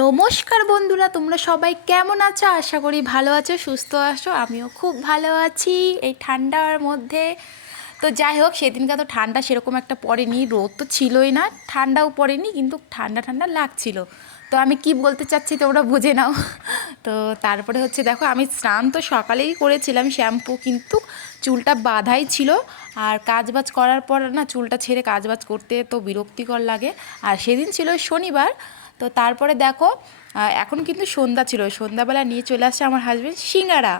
নমস্কার বন্ধুরা, তোমরা সবাই কেমন আছো? আশা করি ভালো আছো, সুস্থ আছো। আমিও খুব ভালো আছি এই ঠান্ডার মধ্যে। তো যাই হোক, সেদিনকে তো ঠান্ডা সেরকম একটা পড়েনি, রোদ তো ছিলই না, ঠান্ডাও পড়েনি, কিন্তু ঠান্ডা ঠান্ডা লাগছিল। তো আমি কি বলতে চাচ্ছি তোমরা বুঝে নাও। তো তারপরে হচ্ছে দেখো, আমি স্নান তো সকালেই করেছিলাম, শ্যাম্পু, কিন্তু চুলটা বাঁধাই ছিল। আর কাজবাজ করার পর না, চুলটা ছেড়ে কাজবাজ করতে তো বিরক্তিকর লাগে। আর সেদিন ছিল শনিবার। তো তারপরে দেখো, এখন কিন্তু সন্ধ্যা ছিল, সন্ধ্যাবেলা নিয়ে চলে আসছে আমার হাজব্যান্ড সিঙ্গারা।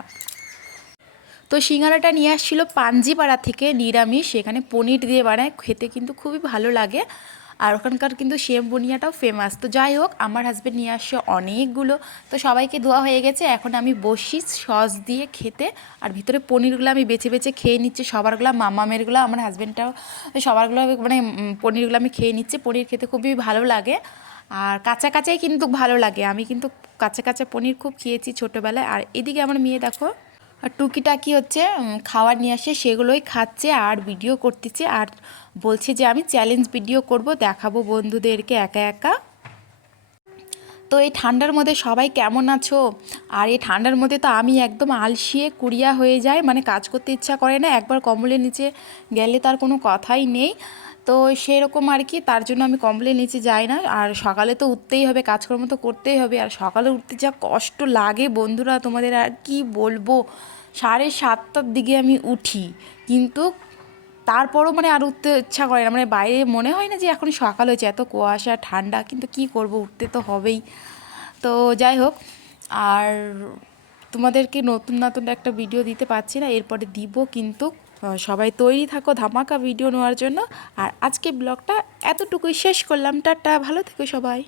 তো সিঙ্গারাটা নিয়ে আসছিলো পাঞ্জিপাড়া থেকে, নিরামিষ, সেখানে পনির দিয়ে বানায়, খেতে কিন্তু খুবই ভালো লাগে। আর ওখানকার কিন্তু সেম বুনিয়াটাও ফেমাস। তো যাই হোক, আমার হাজব্যান্ড নিয়ে আসছে অনেকগুলো। তো সবাইকে দেওয়া হয়ে গেছে, এখন আমি বসি সস দিয়ে খেতে। আর ভিতরে পনিরগুলো আমি বেছে বেছে খেয়ে নিচ্ছি, সবারগুলো, মামামেরগুলো, আমার হাজব্যান্ডটাও সবারগুলো, মানে পনিরগুলো আমি খেয়ে নিচ্ছি। পনির খেতে খুবই ভালো লাগে, আর কাঁচা কাঁচাই কিন্তু ভালো লাগে। আমি কিন্তু কাঁচা কাঁচা পনির খুব খেয়েছি ছোটোবেলায়। আর এদিকে আমার মেয়ে দেখো, আর টুকিটাকি হচ্ছে খাবার নিয়ে আসে, সেগুলোই খাচ্ছে আর ভিডিও করতেছে। আর বলছে যে আমি চ্যালেঞ্জ ভিডিও করব, দেখাবো বন্ধুদেরকে একা একা। তো এই ঠান্ডার মধ্যে সবাই কেমন আছো? আর এই ঠান্ডার মধ্যে তো আমি একদম আলসিয়ে কুড়িয়া হয়ে যাই, মানে কাজ করতে ইচ্ছা করে না, একবার কম্বলের নিচে গেলে তার কোনো কথাই নেই। তো সেরকম আর কি, তার জন্য আমি কম্বলের নিচে যাই না। আর সকালে তো উঠতেই হবে, কাজকর্ম তো করতেই হবে। আর সকালে উঠতে যা কষ্ট লাগে বন্ধুরা, তোমাদের আর কি বলবো। 7:30টার দিকে আমি উঠি, কিন্তু তারপরও মানে আর উঠতে ইচ্ছা করে না, মানে বাইরে মনে হয় না যে এখন সকাল হয়েছে, এত কুয়াশা ঠান্ডা, কিন্তু কি করব, উঠতে তো হবেই। তো যাই হোক, আর তোমাদেরকে নতুন নতুন একটা ভিডিও দিতে পারছি না, এরপরে দিব কিন্তু। সবাই তৈরি থাকো ধামাকা ভিডিও নেওয়ার জন্য। আর আজকে ব্লগটা এতটুকুই শেষ করলাম, টাটা, ভালো থেকো সবাই।